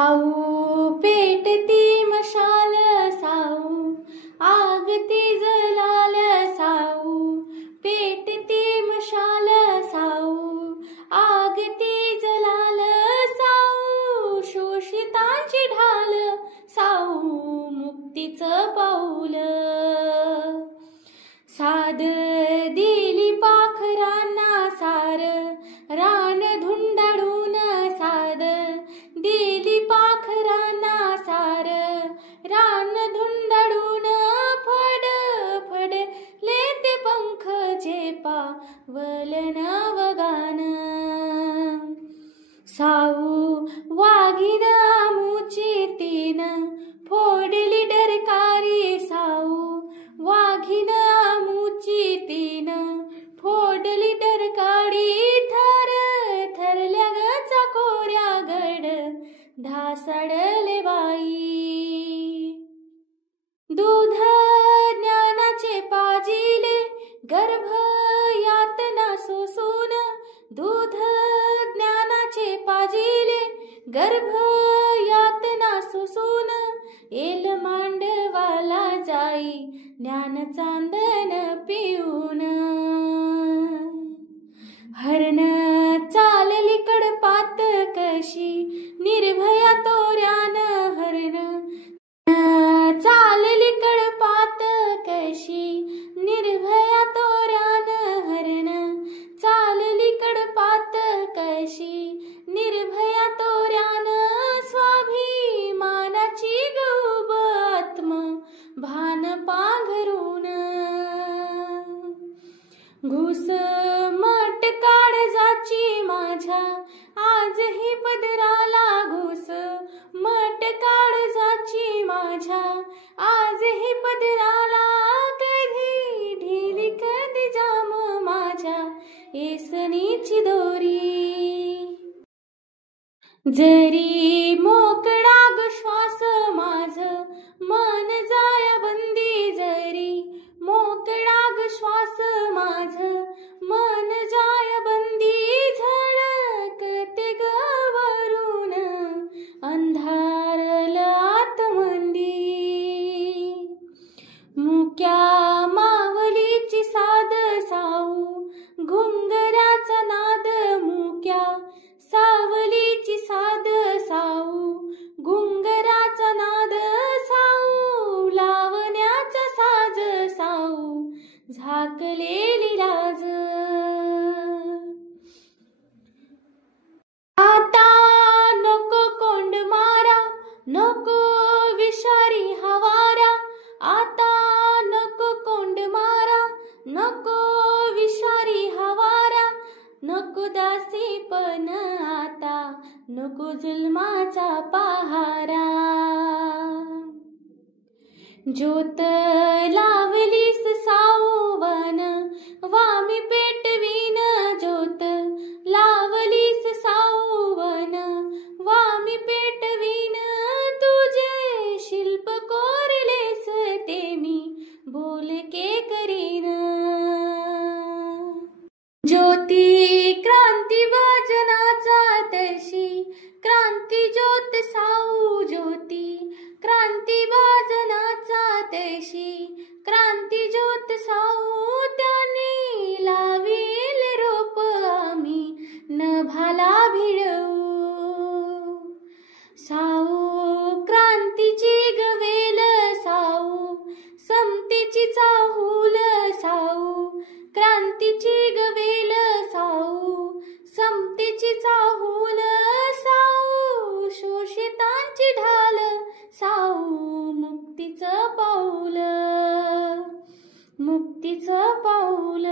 साऊ पेटती मशाल साऊ आगती जलाल साऊ पेटती मशाल साऊ आगती जलाल साऊ शोषितांची ढाल साऊ मुक्तीचं पाऊल साद दिली पाखरांना सार रान धुंडाळून साद दिली पाखरांना सार रान धुंडाळून फड फडले ते पंख झेपा वलन वगान साऊ वाघीन आमुची तीन फोडली डरकारी साऊ वाघीन आमुची तीन फोडली डरकाळी थर थरल्या ग चाकोऱ्या गड ढासळले बाई दूध ज्ञानाचे पाजिले गर्भ यातना सोसून दूध ज्ञानाचे पाजिले गर्भ यातना सोसून एल मांडवाला जाई ज्ञान चांदन पिऊन हरण चालली कडपात कशी निर्भया तोऱ्यान हरण चालली कडपात कशी निर्भया तोऱ्यान हरण चालली कडपात कशी निर्भया तोऱ्यान स्वाभिमानाची गौब आत्म भान पांघरून घुस मट काळजाची माझ्या आजही पदराला घुस मट काळजाची माझ्या आजही पदराला कधी ढिली कधी जाम माझ्या येसनीची दोरी जरी मोकळा ग श्वास माझ मन जाया बंदी जरी मोकळा ग श्वास माझ मन जाया बंदी झळकते ग वरून अंधारल आतमंदी मुक्या मावलीची साद साऊ घुंगराचा नाद मुक्या सावलीची साद साऊ घुंगराचा नाद साऊ लावण्याचा साज साऊ झाकलेली लाज आता नको कोंड मारा नको विषारी हवारा आता नको कोंड मारा नको विषारी हवारा नको दासीपण आता नको जुलमाचा पहारा ज्योत लावलीस साऊवन वामी पेटवीन ज्योत लावलीस साऊवन वामी पेटवीन तुझे शिल्प कोरलेस ते मी बोलके करीन ज्योती क्रांती वाजनाचा तशी क्रांती ज्योत साऊ ज्योती क्रांती वाजनाचा तशी क्रांती ज्योत साऊ त्याने लावेल रोप आम्ही नभाला भिडवू साऊ क्रांतीची गवेल साऊ समतेची चाहूल साऊ क्रांतीची गवेल साऊ समतेची चाहूल साऊ शोषितांची ढाल साऊ मुक्तीचं पाऊल मुक्तीचं पाऊल